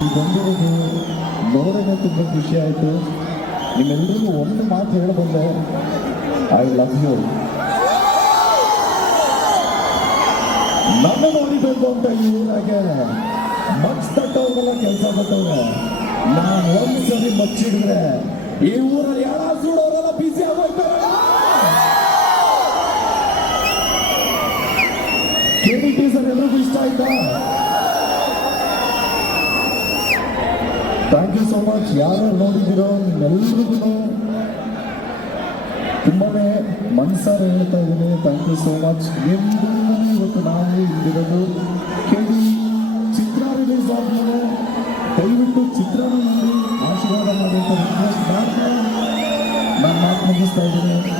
ಬಂದಿರೋದು ನೋಡೋದೇ ತುಂಬ ಖುಷಿ ಆಯಿತು. ನಿಮ್ಮೆಲ್ಲರಿಗೂ ಒಂದು ಮಾತು ಹೇಳಬಲ್ಲೆ, ಐ ಲವ್ ಯು. ನನ್ನ ನೋಡಿಬೇಕು ಅಂತ ಈ ಊರಾಗೆ ಮಚ್ ತಟ್ಟವ್ರಿಗೆಲ್ಲ ಕೆಲಸ ಕೊಟ್ಟವ್ರೆ. ನಾನು ಒಂದು ಸರಿ ಮಚ್ಚಿಡಿದ್ರೆ ಈ ಊರಲ್ಲಿ ಯಾರ ಸುಡೋರೆಲ್ಲ ಬಿಸಿ ಆಗೋಯ್ತಾರೆ. KBT ಸರ್ ಎಲ್ರಿಗೂ ಇಷ್ಟ ಆಯ್ತಾ? Thank you so much. ಯಾರು ನೋಡಿದಿರೋ ನಿಮ್ಮೆಲ್ರಿಗೂ ತುಂಬಾನೇ ಮನಸಾರ ಹೇಳ್ತಾ ಇದ್ದೀನಿ. Thank you so much. ನಿಮ್ಗೂ ಇವತ್ತು ನಾವು ಇಲ್ಲಿರೋದು ಕೇಳಿ ಚಿತ್ರ ರಿಲೀಸ್ ಆದ್ಮೇಲೆ ದಯವಿಟ್ಟು ಚಿತ್ರನ ನೋಡಿ ಆಶೀರ್ವಾದ ಮಾಡಿ ಅಂತ ರಿಕ್ವೆಸ್ಟ್ ಮಾಡ್ತಾ ನಾನು ಮಾತು ಮುಗಿಸ್ತಾ ಇದ್ದೀನಿ.